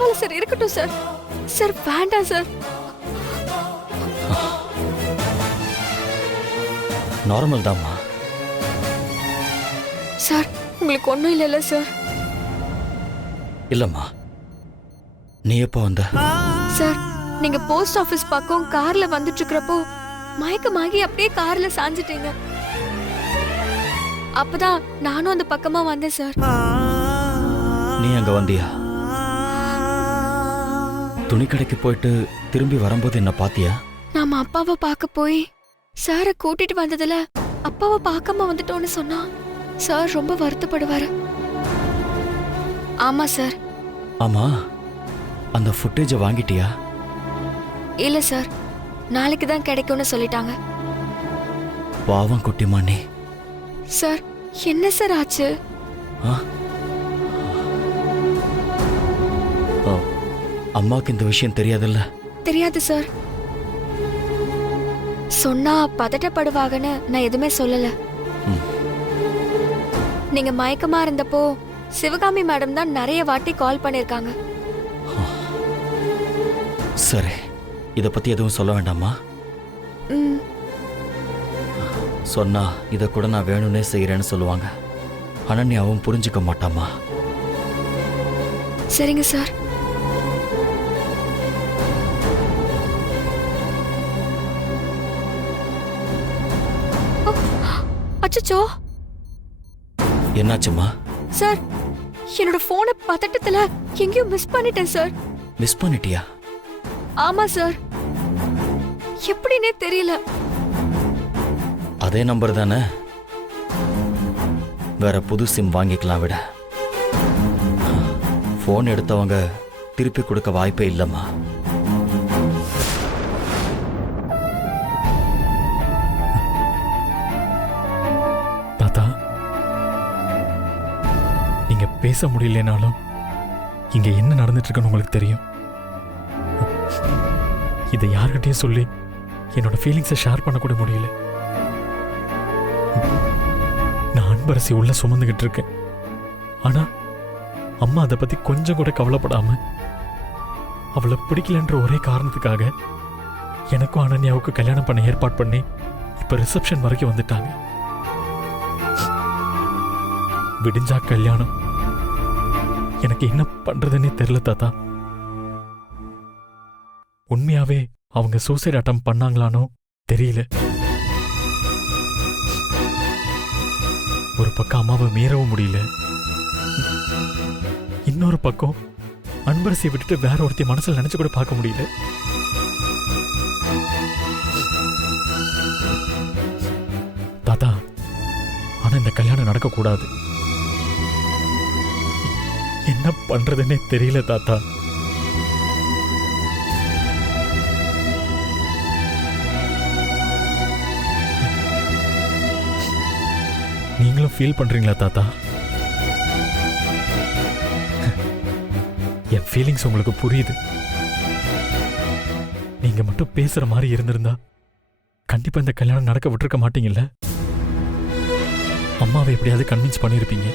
பரவாயில்ல சார், இருக்கட்டும் sir. Sir வேண்டாம் சார். நார்மல் தான்மா. சார் உங்களுக்கு ஒன்றும் இல்லைல்ல சார்? இல்லம்மா. நீ எப்போ வந்த? சார் நீங்க போஸ்ட் ஆபீஸ் பக்கம் கார்ல வந்துட்டு இருக்கிறப்போ மயக்கமாகி அப்படியே கார்ல சாஞ்சிட்டீங்க. அப்பதான் நானும் அந்த பக்கமா வந்தேன் சார். நீ அங்க வந்தியா? துணிக்கடைக்கு போயிட்டு திரும்பி வரும்போது என்ன பாத்தியா? நாம அப்பாவை பார்க்க போய் சாரை கூட்டிட்டு வந்ததுல அப்பாவை பார்க்காம வந்துட்டோன்னு சொன்னா சார் ரொம்ப வருத்தப்படுவாரு. ஆமா சார். ஆமா, அந்த ஃபுட்டேஜை வாங்கிட்டியா? இல்ல சார், நாளைக்கு தான் கிடைக்கும்னு சொல்லிட்டாங்க. பாவம் குட்டிமா நீ. சார் என்ன சார் ஆச்சு? அம்மாக்கு இந்த விஷயம் தெரியாதுல்ல? தெரியாது சார். சொன்னா பதட்டப்படுவாங்கன்னு நான் எதுவுமே சொல்லல. நீங்க மயக்கமா இருந்தப்போ சிவகாமி மேடம் தான் நிறைய வாட்டி கால் பண்ணிருக்காங்க. சரி, இத பத்தி எதுவும் சொல்ல வேண்டாமா? சொன்னா இத கூட நான் வேணும்னே செய்யறேன்னு சொல்லுவாங்க. அனன்யாவும் புரிஞ்சுக்க மாட்டாமா. சரிங்க சார். அச்சச்சோ, என்னாச்சுமா? சார் என்னோட போனை பதட்டத்துல எங்கேயோ மிஸ் பண்ணிட்டேன் சார். மிஸ் பண்ணிட்டியா? ஆமா சார், எப்படின்னே தெரியல. அதே நம்பர் தானே? வேற புது சிம் வாங்கிக்கலாம் விட. போன் எடுத்தவங்க திருப்பி கொடுக்க வாய்ப்பே இல்லம்மா. தாத்தா, நீங்க பேச முடியலனாலும் இங்க என்ன நடந்துட்டு இருக்குன்னு உங்களுக்கு தெரியும். இதை யார்கிட்டயும் சொல்லி என்னோட ஃபீலிங்ஸை ஷேர் பண்ண கூட முடியல. நான் அன்பரசி உள்ள சுமந்துகிட்டு இருக்கேன். ஆனா அம்மா அதை பத்தி கொஞ்சம் கூட கவலைப்படாம அவளை பிடிக்கலன்ற ஒரே காரணத்துக்காக எனக்கும் அனன்யாவுக்கு கல்யாணம் பண்ண ஏற்பாடு பண்ணி இப்ப ரிசப்ஷன் வரைக்கும் வந்துட்டாங்க. விடிஞ்சா கல்யாணம். எனக்கு என்ன பண்றதுன்னே தெரியல தாத்தா. உண்மையாவே அவங்க சூசைட் அட்டம் பண்ணாங்களானோ தெரியல. ஒரு பக்கம் அம்மாவை மீறவும் முடியல, இன்னொரு பக்கம் அன்பரசியை விட்டுட்டு வேற ஒருத்தி மனசுல நினைச்சு கூட பார்க்க முடியல. தாத்தா, ஆனா இந்த கல்யாணம் நடக்க கூடாது. என்ன பண்றதுன்னே தெரியல தாத்தா. நீங்களும் ஃபீல் பண்றீங்களா தாத்தா? என் ஃபீலிங்ஸ் உங்களுக்கு புரியுது. நீங்க மட்டும் பேசுற மாதிரி இருந்திருந்தா கண்டிப்பா இந்த கல்யாணம் நடக்க விட்டுருக்க மாட்டீங்கல்ல? அம்மாவை எப்படியாவது கன்வின்ஸ் பண்ணிருப்பீங்க.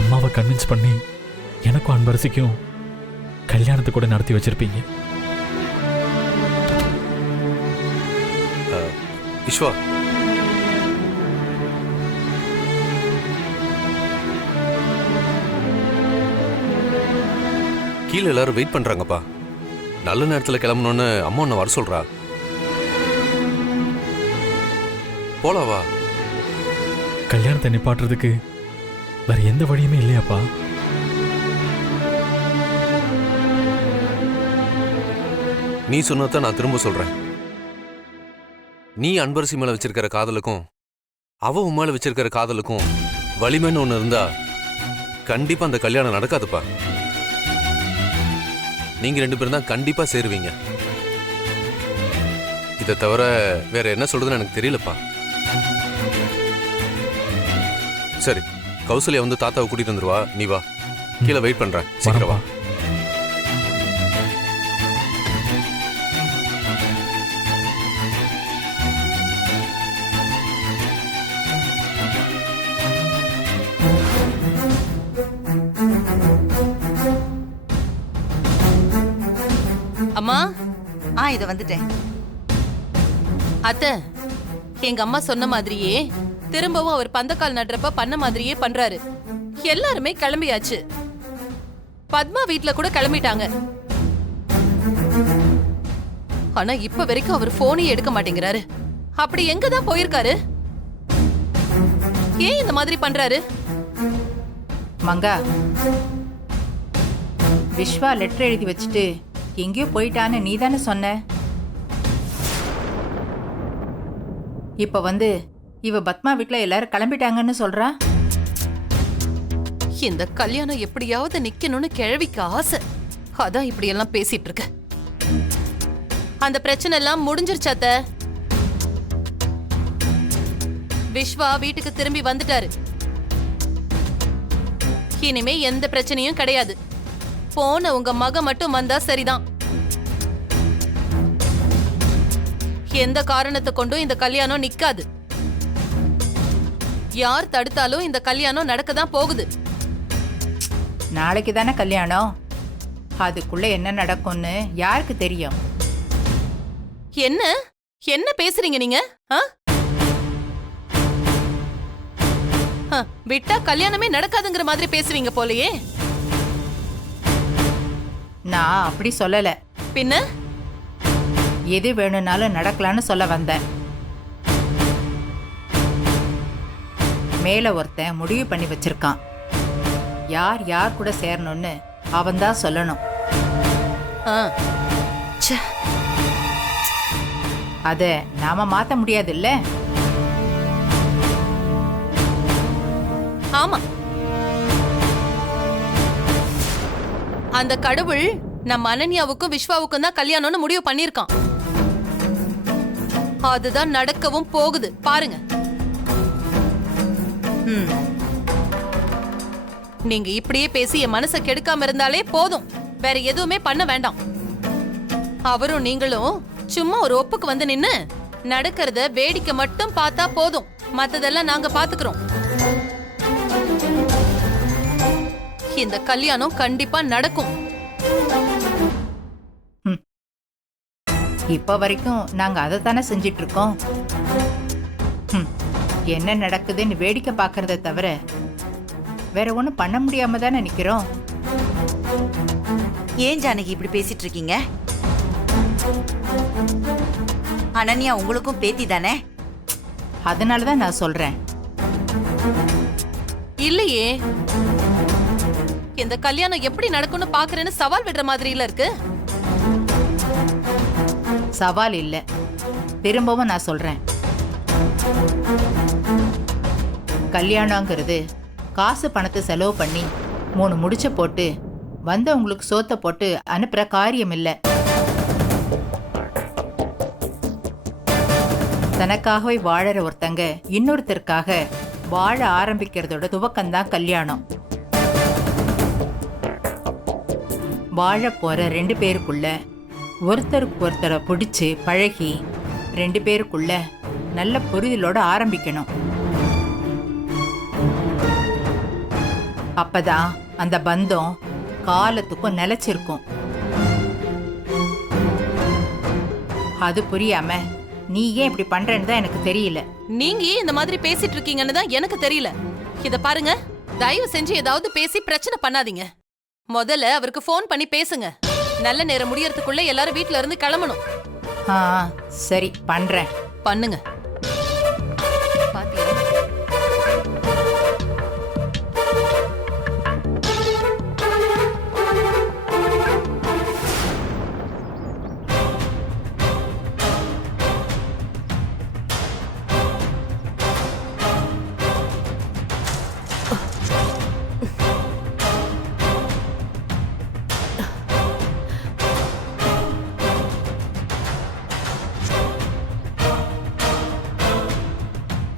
அம்மாவை கன்வின்ஸ் பண்ணி எனக்கும் அன்பரசிக்கும் கல்யாணத்தை கூட நடத்தி வச்சிருப்பீங்க. விஸ்வா, கீழே எல்லாரும் வெயிட் பண்றாங்கப்பா. நல்ல நேரத்தில் கிளம்பணும்னு அம்மா உன்னை வர சொல்றா. போலாவா? கல்யாணத்தை நிப்பாட்டுறதுக்கு வேற எந்த வழியுமே இல்லையாப்பா? நீ சொன்னதான் நான் திரும்ப சொல்றேன். நீ அன்பரசி மேல வச்சிருக்கிற காதலுக்கும் அவ உன் மேல வச்சிருக்கிற காதலுக்கும் வலிமைன்னு ஒண்ணு இருந்தா கண்டிப்பா அந்த கல்யாணம் நடக்காதுப்பா. நீங்க ரெண்டு பேரும் தான் கண்டிப்பா சேருவீங்க. இதை தவிர வேற என்ன சொல்றதுன்னு எனக்கு தெரியலப்பா. சரி, கௌசல்யா வந்து தாத்தாவை கூட்டிட்டு வந்துருவா. நீ வா, கீழே வெயிட் பண்றேன். சீக்கிரம் வா. இத வந்துட்டேன். அத்தை, எங்க அம்மா சொன்ன மாதிரியே திரும்பவும் அவர் பந்தக்கால் நடுறப்ப பண்ண மாதிரியே பண்றாரு. எல்லாருமே கிளம்பியாச்சு. பத்மா வீட்ல கூட கிளம்பிட்டாங்க. ஆனா இப்ப வரைக்கும் அவர் போனையே எடுக்க மாட்டேங்கிறாரு. அப்படி எங்கதான் போயிருக்காரு? ஏன் இந்த மாதிரி பண்றாரு? மங்கா, விஸ்வா லெட்டர் எழுதி வச்சுட்டு எங்கேயோ போயிட்டான்னு நீ தானே சொன்ன. இப்ப வந்து இவ பத்மா வீட்ல எல்லாரும் கிளம்பிட்டாங்கன்னு சொல்றா. இந்த கல்யாணம் எப்படியாவது நிக்கணும்னு கிழவிக்கு ஆசை. அதான் இப்படி எல்லாம் பேசிட்டு இருக்க. அந்த பிரச்சனை எல்லாம் முடிஞ்சிருச்சு அத்தை. விஸ்வா வீட்டுக்கு திரும்பி வந்துட்டாரு. இனிமே எந்த பிரச்சனையும் கிடையாது. போன உங்க மக மட்டும் வந்தா சரிதான். எந்த காரணத்தை கொண்டும் இந்த கல்யாணம் நிக்காது. யார் தடுத்தாலும் இந்த கல்யாணம் நடக்கதான் போகுது. நாளைக்கு தானே கல்யாணம். அதுக்குள்ள என்ன நடக்கும்னு யாருக்கு தெரியும்? என்ன என்ன பேசுறீங்க நீங்க? விட்டா கல்யாணமே நடக்காதுங்கிற மாதிரி பேசுவீங்க போலயே. நான் அப்படி சொல்லல. பின்ன எது வேணும்னாலும் நடக்கலான்னு சொல்ல வந்தேன். மேல ஒருத்தன் முடிவு பண்ணி வச்சிருக்கான். யார் யார் கூட சேரணும்னு அவன்தான் சொல்லணும். அத நாம மாத்த முடியாது இல்ல? ஆமா, அந்த கடவுள் நம்ம அனன்யாவுக்கும் விஸ்வாவுக்கும் தான் கல்யாணம்னு முடிவு பண்ணிருக்கான். அதுதான் நடக்கவும் போகுது பாருங்க. நீங்க இப்படியே பேசி என் மனசை கெடுக்காம இருந்தாலே போதும். வேற எதுவுமே பண்ண வேண்டாம். அவரும் நீங்களும் சும்மா ஒரு ஒப்புக்கு வந்து நின்னு நடக்கிறத வேடிக்கை மட்டும் பார்த்தா போதும். மத்ததெல்லாம் நாங்க பாத்துக்கிறோம். இந்த கல்யாணம் கண்டிப்பா நடக்கும். இப்ப வரைக்கும் நாங்க அதை தானே செஞ்சிட்டு இருக்கோம். என்ன நடக்குதுன்னு வேடிக்கை பார்க்கறத தவிர வேற ஒண்ணும் பண்ண முடியாம தானே நிக்கிறோம். ஏன் ஜானகி இப்படி பேசிட்டு இருக்கீங்க? அனன்யா உங்களுக்கும் பேத்தி தானே? அதனாலதான் நான் சொல்றேன். இல்லையே, இந்த கல்யாணம் எப்படி நடக்கும்னு பாக்குறேன்னு சவால் விடுற மாதிரில இருக்கு. சவால் இல்ல, திரும்பவும் நான் சொல்றேன். கல்யாணங்கிறது காசு பணத்தை செலவு பண்ணி 3 முடிச்ச போட்டு வந்தவங்களுக்கு சோத்த போட்டு அனுப்புற காரியம் இல்ல. தனக்காகவே வாழற ஒருத்தங்க இன்னொருத்தருக்காக வாழ ஆரம்பிக்கிறதோட துவக்கம்தான் கல்யாணம். வாழ போற 2 பேருக்குள்ள ஒருத்தருக்கு ஒருத்தரை பிடிச்சு பழகி 2 பேருக்குள்ள நல்ல புரிதலோட ஆரம்பிக்கணும். அப்பதான் அந்த பந்தம் காலத்துக்கும் நிலைச்சிருக்கும். அது புரியாம நீ ஏன் இப்படி பண்றேன்னு தான் எனக்கு தெரியல. நீங்க ஏன் இந்த மாதிரி பேசிட்டு இருக்கீங்கன்னு தான் எனக்கு தெரியல. இத பாருங்க, தயவு செஞ்சு ஏதாவது பேசி பிரச்சனை பண்ணாதீங்க. முதல்ல அவருக்கு ஃபோன் பண்ணி பேசுங்க. நல்ல நேரம் முடியறதுக்குள்ள எல்லாரும் வீட்ல இருந்து கிளம்பணும். சரி பண்றேன். பண்ணுங்க. பாத்தியா?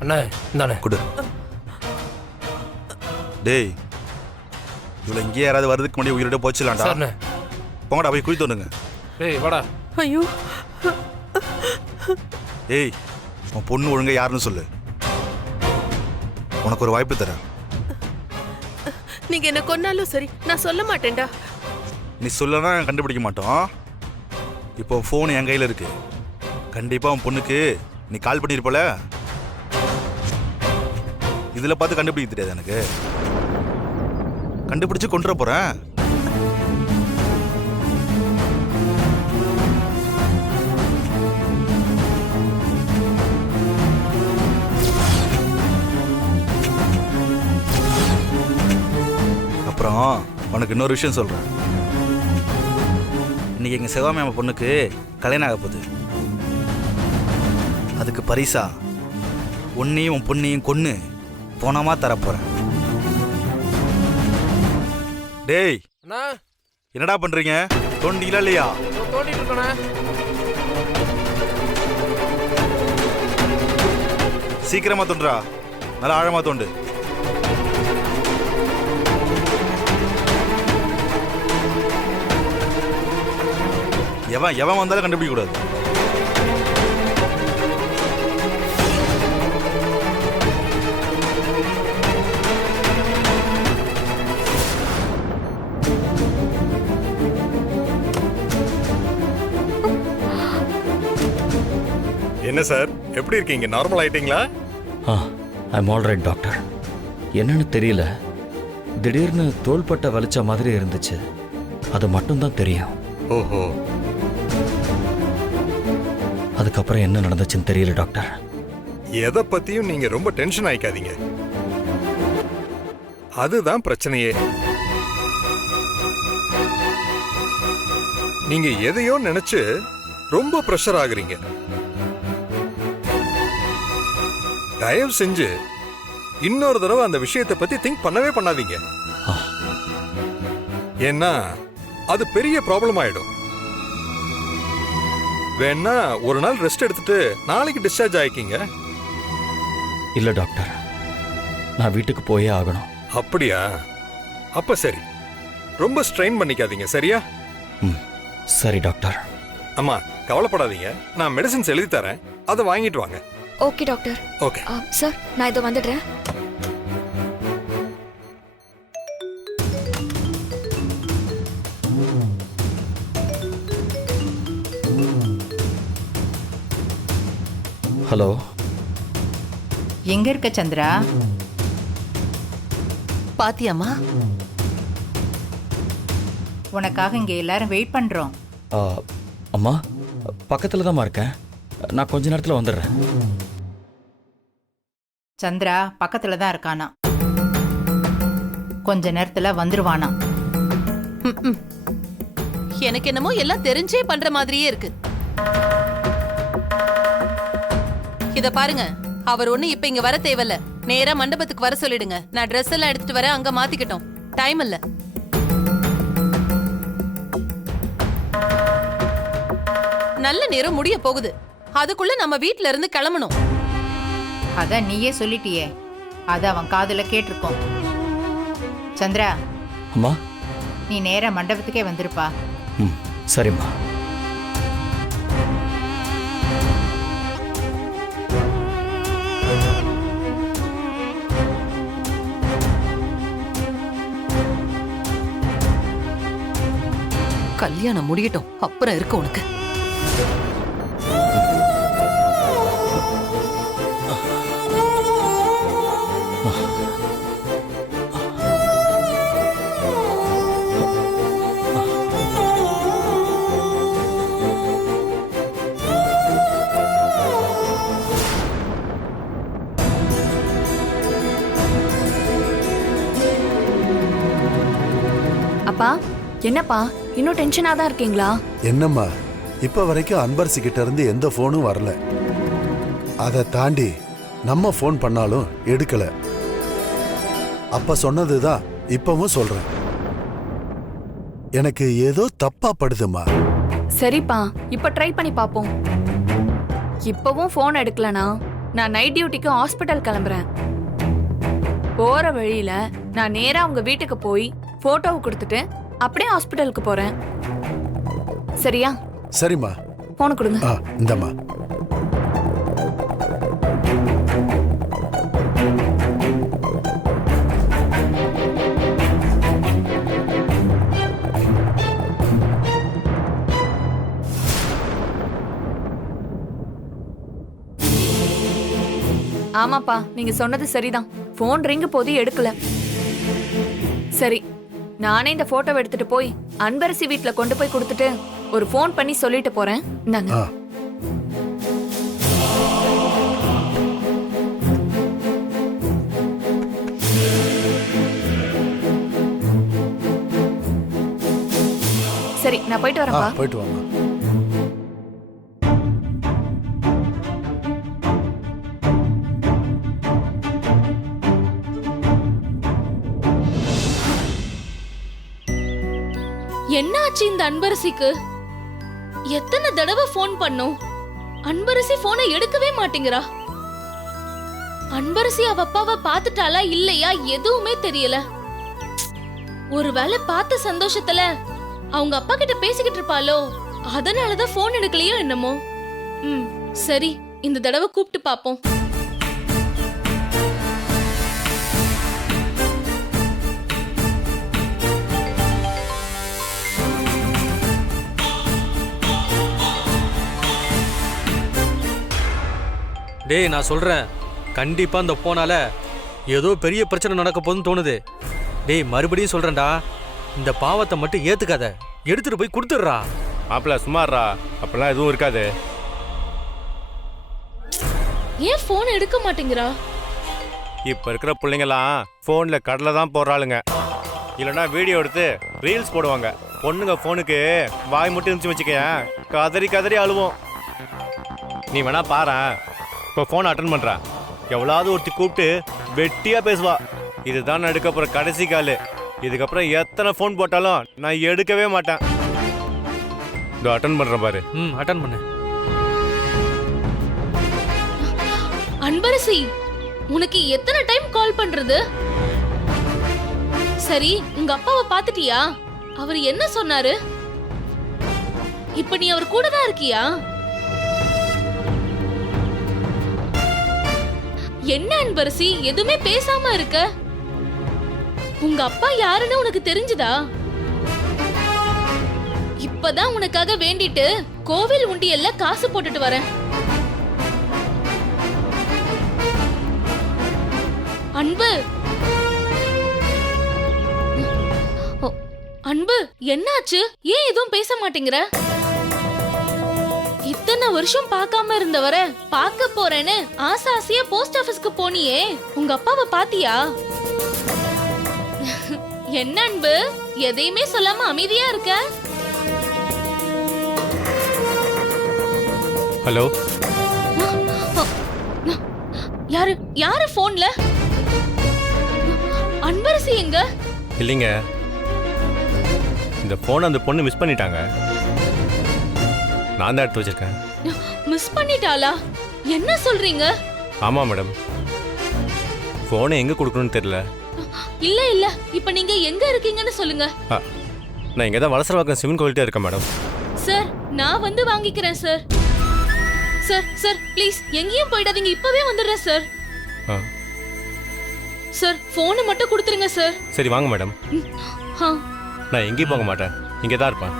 அண்ணா இந்தாண்ணே கொடு. டேய், இவ்வளோ இங்கே யாராவது வரதுக்கு முன்னாடி உயிரோட போச்சுலாம்டா. சார்ண்ணே போங்கடா போய் குழி தோணுங்க. டேய் வாடா. ஐயோ, ஏய், உன் பொண்ணு ஒழுங்கா யாருன்னு சொல்லு. உனக்கு ஒரு வாய்ப்பு தரேன். நீங்க என்ன கொன்னாலும் சரி, நான் சொல்ல மாட்டேன்டா. நீ சொல்லனா கண்டுபிடிக்க மாட்டோம். இப்போ ஃபோன் என் கையில் இருக்கு. கண்டிப்பா உன் பொண்ணுக்கு நீ கால் பண்ணியிருப்பல, இதில் பார்த்து கண்டுபிடிக்க தெரியாது எனக்கு. கண்டுபிடிச்சு கொண்டு வர போறேன். அப்புறம் உனக்கு இன்னொரு விஷயம் சொல்றேன். இன்னைக்கு எங்க சிவகாமி பொண்ணுக்கு கல்யாணம் ஆக போகுது. அதுக்கு பரிசா உன்னையும் உன் பொண்ணையும் கொன்னு போனமா தரப்போறேன். டேய், அண்ணா என்னடா பண்றீங்க? தோண்டிங்களா இல்லையா? தோண்டிட்டு இருக்கண்ணா. சீக்கிரமா தோன்றா, நல்லா ஆழமா தோண்டு. எவன் வந்தாலும் கண்டுபிடிக்க கூடாது. என்ன சார், எப்படி இருக்கீங்க? நார்மல் ஆயிட்டீங்களா? I'm all right doctor. என்னன்னு தெரியல, திடீர்னு தோள்பட்டை வலிச்ச மாதிரி இருந்துச்சு. அது மட்டும்தான் தெரியும். ஓஹோ, அதுக்கப்புறம் என்ன நடந்துச்சுன்னு தெரியல டாக்டர். எதை பத்தியும் நீங்க ரொம்ப டென்ஷன் ஆயிக்காதீங்க. அதுதான் பிரச்சனையே. நீங்க எதையோ நினைச்சு ரொம்ப பிரஷர் ஆகுறீங்க. தயவு செஞ்சு இன்னொரு தடவை அந்த விஷயத்தை பத்தி திங்க் பண்ணவே பண்ணாதீங்க. ஏன்னா அது பெரிய ப்ராப்ளம் ஆயிடும். வேணா ஒரு நாள் ரெஸ்ட் எடுத்துட்டு நாளைக்கு டிஸ்சார்ஜ் ஆயிக்கிங்க. இல்ல டாக்டர், நான் வீட்டுக்கு போயே ஆகணும். அப்படியா? அப்ப சரி, ரொம்ப ஸ்ட்ரெயின் பண்ணிக்காதீங்க, சரியா? சரி டாக்டர். அம்மா கவலைப்படாதீங்க, நான் மெடிசின்ஸ் எழுதி தரேன், அதை வாங்கிட்டு வாங்க. Okay doctor. ஓகே சார், நான் இதோ வந்துடுறேன். ஹலோ, எங்க இருக்க சந்திரா? பாத்தியாமா? உனக்காக இங்க எல்லாரும் வெயிட் பண்றோம். அம்மா பக்கத்துல தான் இருக்கேன். நான் கொஞ்ச நேரத்தில் வந்துடுறேன். சந்திரா பக்கத்துல தான் இருக்கானா, கொஞ்ச நேரத்துல வந்துருவானா. எனக்கு என்னமோ எல்லாம் தெரிஞ்சே பண்ற மாதிரியே இருக்கு. இத பாருங்க, அவர் ஒண்ணு இப்ப இங்க வர தேவையில்ல. நேரா மண்டபத்துக்கு வர சொல்லிடுங்க. நான் ட்ரெஸ் எல்லாம் எடுத்துட்டு வரேன், அங்க மாத்திக்கிட்டோம். டைம் இல்ல. நல்ல நேரம் முடிய போகுது. அதுக்குள்ள நம்ம வீட்ல இருந்து கிளம்பணும். அதான் நீயே சொல்லிட்டியே, அது அவன் காதுல கேட்டிருக்கோம். சந்திரா, அம்மா நீ நேரா மண்டபத்துக்கே வந்துருப்பா. சரிம்மா. கல்யாணம் முடியட்டும், அப்புறம் இருக்கு உனக்கு. அப்பா, என்னப்பா இன்னும் டென்ஷனா தான் இருக்கீங்களா? என்னம்மா, இப்ப வரைக்கும் அன்பரசி கிட்ட இருந்து எந்த போனும் வரல. அதை தாண்டி நம்ம போன் பண்ணாலும் எடுக்கல. அப்ப சொன்னதுதான் இப்பவும் சொல்றேன். எனக்கு ஏதோ தப்பா படுதுமா. சரிப்பா, இப்ப ட்ரை பண்ணி பாப்போம். இப்பவும் போன் எடுக்கலனா நான் நைட் டியூட்டிக்கு ஹாஸ்பிட்டல் கிளம்புறேன். போற வழியில நான் நேரா உங்க வீட்டுக்கு போய் போட்டோவை கொடுத்துட்டு அப்படியே ஹாஸ்பிட்டலுக்கு போறேன். சரியா? சரிம்மா. போன் கொடுங்க. இந்தம்மா. ஆமாப்பா, நீங்க சொன்னது சரிதான். போன் ரிங்கு போது எடுக்கல. சரி, நானே இந்த போட்டோவை எடுத்துட்டு போய் அன்பரசி வீட்ல கொண்டு போய் கொடுத்துட்டு ஒரு போன் பண்ணி சொல்லிட்டு போறேன். இந்தாங்க. ஆ. சரி, நான் போயிட்டு ஆ, வரேன்ப்பா. போயிட்டு வாங்க. என்னாச்சு இந்த அன்பரசிக்கு? எத்தனை தடவை ஃபோன் பண்ணோம், அன்பரசி போனை எடுக்கவே மாட்டேங்கிறா. அன்பரசி அவ அப்பாவை பார்த்துட்டாளா இல்லையா எதுவுமே தெரியல. ஒருவேளை பார்த்த சந்தோஷத்துல அவங்க அப்பா கிட்ட பேசிக்கிட்டு இருப்பாளோ, அதனாலதான் போன் எடுக்கலையோ என்னமோ. சரி, இந்த தடவை கூப்பிட்டு பாப்போம். டேய், நான் சொல்றேன், கண்டிப்பா இந்த போனால ஏதோ பெரிய பிரச்சனை நடக்க போகுதுன்னு தோணுது. டேய், மறுபடியும் சொல்றேன்டா, இந்த பாவத்தை மட்டும் ஏத்துக்காத, எடுத்துட்டு போய் கொடுத்துடுறா. மாப்பிள்ள சும்மாறா, அப்பெல்லாம் எதுவும் இருக்காது. ஏன் போன் எடுக்க மாட்டேங்கிறா? இப்ப இருக்கிற பிள்ளைங்கலாம் போன்ல கடலை தான் போடுறாளுங்க, இல்லைன்னா வீடியோ எடுத்து ரீல்ஸ் போடுவாங்க. பொண்ணுங்க போனுக்கு வாய் மட்டும் இருந்துச்சு வச்சுக்கேன், கதறி கதறி அழுவோம். நீ வேணா பாரு, இப்போ ஃபோன் அட்டன் பண்றா, எவ்வளவு ஒருத்தி கூப்பிட்டு வெட்டியா பேசுவா. இதுதான் நான் எடுக்க போற கடைசி காலு. இதுக்கப்புறம் எத்தனை ஃபோன் போட்டாலும் நான் எடுக்கவே மாட்டேன். இதோ அட்டன் பண்றேன் பாரு. அட்டன் பண்ணு. அன்பரசி, உனக்கு எத்தனை டைம் கால் பண்றது? சரி, உங்க அப்பாவை பாத்துட்டியா? அவர் என்ன சொன்னாரு? இப்ப நீ அவர் கூட தான் இருக்கியா? என்ன அன்பரசி, எதுவுமே பேசாம இருக்க? உங்க அப்பா யாருன்னு உனக்கு தெரிஞ்சுதா? இப்பதான் உனக்காக வேண்டிட்டு கோவில் உண்டியல்ல காசு போட்டுட்டு வரேன். அன்பு, அன்பு, என்னாச்சு? ஏன் எதுவும் பேச மாட்டேங்கிற? இத்தனை வருஷம் பார்க்காம இருந்தவர பார்க்க போறேன்னு ஆசாசியா போஸ்ட் ஆபீஸ்க்கு போனியே, உங்க அப்பாவை பாத்தியா? என்ன அன்பு, எதையுமே சொல்லாம அமைதியா இருக்க? ஹலோ, யாரு யாரு போன்ல? அன்பரசி எங்க? இல்லைங்க, இந்த போன் அந்த பொண்ணு மிஸ் பண்ணிட்டாங்க. நான் தான் எடுத்து வச்சிருக்கேன். மிஸ் பண்ணிட்டாளா? என்ன சொல்றீங்க? ஆமா மேடம், போனை எங்க கொடுக்கணும்னு தெரியல. இல்ல இல்ல, இப்ப நீங்க எங்க இருக்கீங்கன்னு சொல்லுங்க. நான் இங்க தான் வலசரவாக்கம் சிவன் கோயில்கிட்ட இருக்கேன் மேடம். சார், நான் வந்து வாங்கிக்கிறேன் சார். சார் சார் ப்ளீஸ் எங்கேயும் போயிடாதீங்க, இப்பவே வந்துடுறேன் சார். சார், போனை மட்டும் கொடுத்துருங்க சார். சரி வாங்க மேடம். நான் எங்கேயும் போக மாட்டேன், இங்கே தான் இருப்பேன்.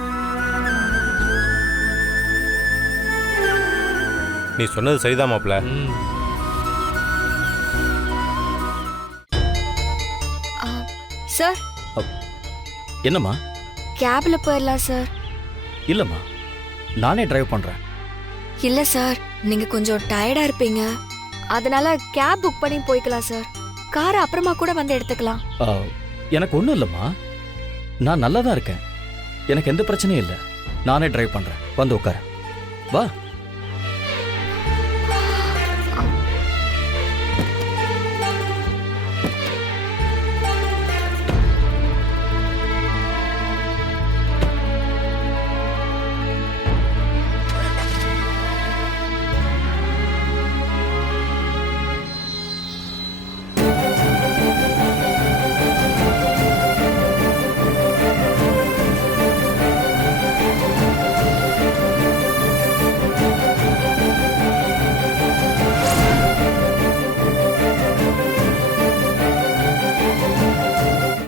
நீ சொன்னது சரிதான் மாப்பிள்ள. சார், என்னம்மா? கேப்ல போயிடலாம் சார். இல்லம்மா, நானே டிரைவ் பண்றேன். இல்ல சார், நீங்க கொஞ்சம் டயர்டா இருப்பீங்க, அதனால கேப் புக் பண்ணி போய்க்கலாம் சார். காரை அப்புறமா கூட வந்து எடுத்துக்கலாம். எனக்கு ஒன்றும் இல்லைம்மா, நான் நல்லா தான் இருக்கேன், எனக்கு எந்த பிரச்சனையும் இல்லை. நானே டிரைவ் பண்றேன், வந்து உட்கார வா.